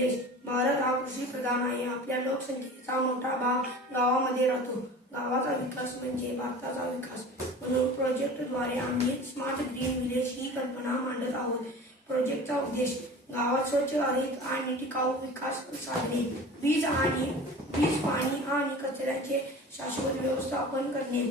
Village. Bharat हा कृषी प्रधान आहे. आपल्या लोकसंख्येचा मोठा भाग गावामध्ये राहतो. गावाचा विकास म्हणजे भारताचा विकास. म्हणून प्रोजेक्टद्वारे आम्ही स्मार्ट ग्रीन विलेज ही कल्पना मांडत आहोत. प्रोजेक्टचा उद्देश गावात स्वच्छ, हरित आणि टिकाऊ विकास साधणे, वीज, पाणी आणि कचऱ्याचे शाश्वत व्यवस्थापन करणे,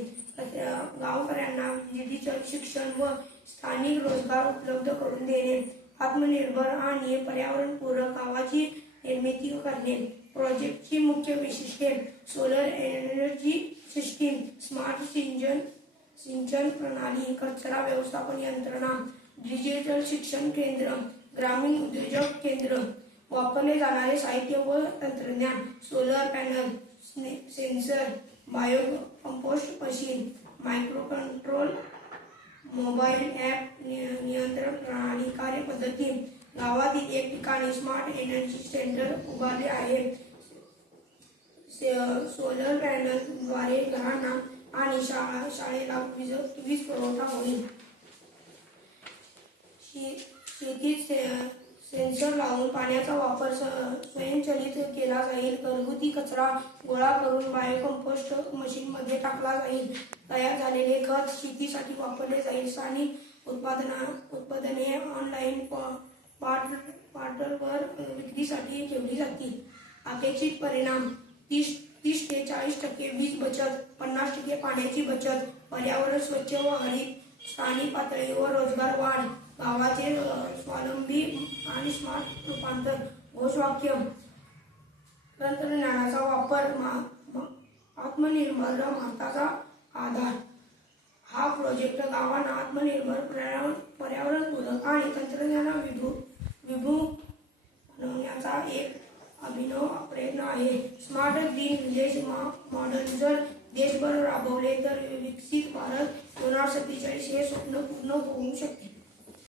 गावकऱ्यांना डिजिटल शिक्षण व स्थानिक रोजगार उपलब्ध करून देणे, आत्मनिर्भर आणि पर्यावरणपूरक गावाची निर्मिती करणे. प्रोजेक्टची मुख्य वैशिष्ट्ये: सोलर एनर्जी सिस्टीम, स्मार्ट सिंचन प्रणाली, कचरा व्यवस्थापन यंत्रणा, डिजिटल शिक्षण केंद्र, ग्रामीण उद्योजक केंद्र. वापरले जाणारे साहित्य व तंत्रज्ञान: solar panel, sensor, bio compost machine, microcontrol, mobile app, नियंत्रण प्रणाली. कार्यपद्धती: गावातील एक ठिकाणी स्मार्ट एनर्जी सेंटर उभारले आहे. सोलर पॅनलद्वारे घरांना आणि शाळेला वीज पुरवठा होईल. शेतीत सेन्सर लावून पाण्याचा वापर स्वयंचलित केला जाईल. घरगुती कचरा गोळा करून बायोकंपोस्ट मशीनमध्ये टाकला जाईल. तयार झालेले खत शेतीसाठी वापरले जाईल. स्थानिक उत्पादने ऑनलाईन पोर्टलवर विक्रीसाठी ठेवली जातील. अपेक्षित परिणाम: 30 ते 40% वीज बचत, 50% पाण्याची बचत, पर्यावरण स्वच्छ व हरित, स्थानिक पातळीवर रोजगार वाढ, गावाचे स्वावलंबी आणि स्मार्ट रूपांतर. घोषवाक्य: तंत्रज्ञानाचा वापर आत्मनिर्भर भारताचा आधार. हा प्रोजेक्ट गावांना आत्मनिर्भर, पर्यावरणपूरक आणि तंत्रज्ञान विभू बनवण्याचा एक अभिनव प्रयत्न आहे. स्मार्ट ग्रीन विलेज मॉडेल जर देशभर राबवले तर विकसित भारत 2047 हे स्वप्न पूर्ण होऊ शकते.